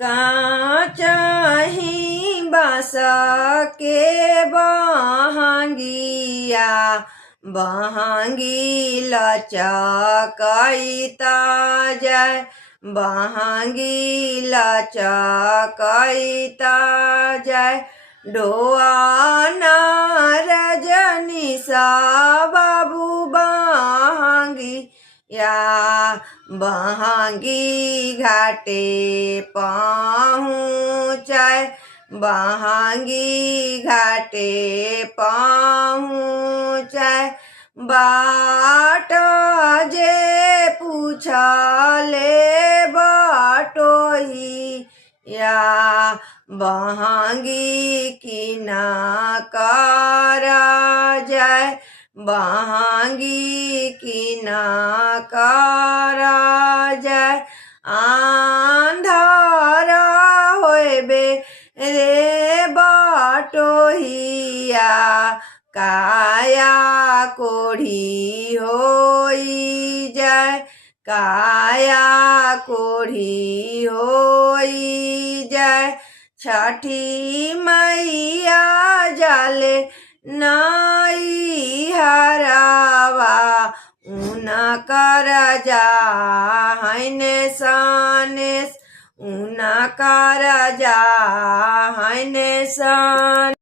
काचही बाँस के बहंगिया बहंगी लचकैता जाय बहंगी लचकैता जाय डोआ रजनीशा बाबू बहंगी या बहंगी घाटे पहुँचाय बहंगी घाटे पहुँचाय बाट जे पूछले बटोही या बहंगी किना करा जाय बहंगी किना करा जाय आंधार होइबे रे बटोहिया काया कोढ़ी होई जाय काया कोढ़ी होई जाय छठी मैया जाले नाई हरावा उना कर जाहन सनेस उना कर जाहन सन।